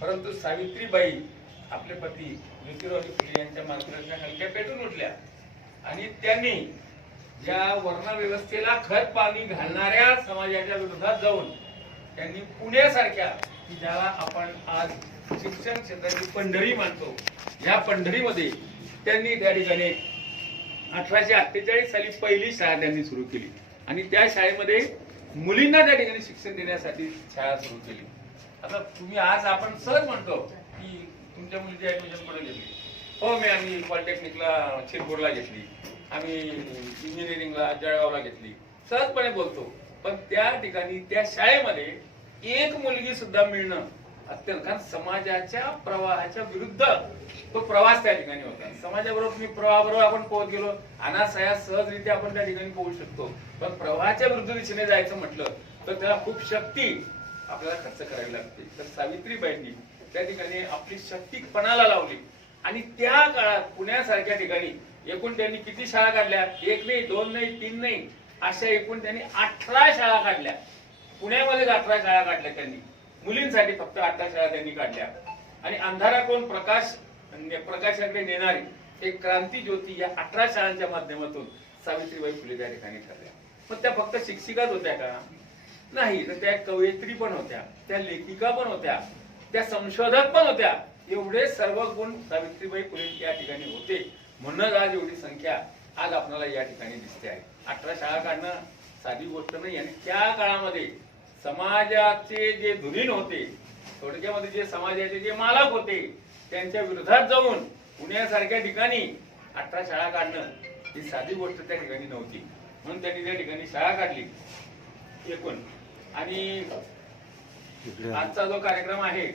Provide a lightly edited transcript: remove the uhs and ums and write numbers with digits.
परंतु सावित्रीबाई आपले पती ज्योतिराव फुले यांच्या मार्गदर्शनाखाली त्या पेटून उठल्या आणि त्यांनी ज्या वर्णव्यवस्थेला खत पाणी घालणाऱ्या समाजाच्या विरोधात जाऊन त्यांनी पुण्यासारख्या की ज्याला आपण आज शिक्षण क्षेत्राची पंढरी मानतो, या पंढरीमध्ये त्यांनी त्या ठिकाणी 1848 साली पहिली शाळा त्यांनी सुरू केली आणि त्या शाळेमध्ये मुलींना त्या ठिकाणी शिक्षण देण्यासाठी शाळा सुरू केली. आता तुम्ही आज आपण सहज म्हणतो की तुमच्या मुलीची ऍडमिशन कुठे घेतली? हो, आम्ही पॉलिटेक्निकला शिरपूरला घेतली, आम्ही इंजिनिअरिंगला जळगावला घेतली, सहजपणे बोलतो. पण त्या ठिकाणी त्या शाळेमध्ये एक मुलगी सुद्धा मिळणं अत्यंत, कारण समाजाच्या प्रवाहाच्या विरुद्ध तो प्रवास त्या ठिकाणी होता. समाजाबरोबर तुम्ही प्रवाहाबरोबर आपण पोहोच गेलो, अनासया सहजरित्या आपण त्या ठिकाणी पोहोचू शकतो. पण प्रवाहाच्या विरुद्ध दिशेने जायचं म्हटलं तर त्याला खूप शक्ती आपल्याला खर्च करावी लागते. तर सावित्रीबाईंनी त्या ठिकाणी आपली शक्ती पणाला लावली आणि त्या काळात पुण्यासारख्या ठिकाणी एकूण त्यांनी किती शाळा काढल्या? 1 नाही, 2 नाही, 3 नाही, अशा एकूण त्यांनी 18 शाळा काढल्या. पुण्यामध्ये 18 शाळा काढल्या त्यांनी. मुलींसाठी फक्त 18 शाळा त्यांनी काढल्या. आणि अंधाराकडून प्रकाशाकडे नेणारी एक क्रांती ज्योती या 18 शाळांच्या माध्यमातून सावित्रीबाई फुले त्या ठिकाणी ठरल्या. मग त्या फक्त शिक्षिकाच होत्या का? नाही, तर त्या कवयित्री पण होत्या, त्या लेखिका पण होत्या, त्या संशोधक पण होत्या. एवढे सर्व गुण सावित्रीबाई फुले या ठिकाणी होते. म्हणूनच आज एवढी संख्या आज आपल्याला या ठिकाणी दिसते आहे. 18 शाळा काढणं साधी गोष्ट नाही. आणि त्या काळामध्ये समाजाचे जे धुरीण होते, थोडक्यामध्ये जे समाजाचे जे मालक होते, त्यांच्या विरोधात जाऊन पुण्यासारख्या ठिकाणी 18 शाळा काढणं ही साधी गोष्ट त्या ठिकाणी नव्हती. म्हणून त्यांनी त्या ठिकाणी शाळा काढली एकूण. आणि आजचा जो कार्यक्रम आहे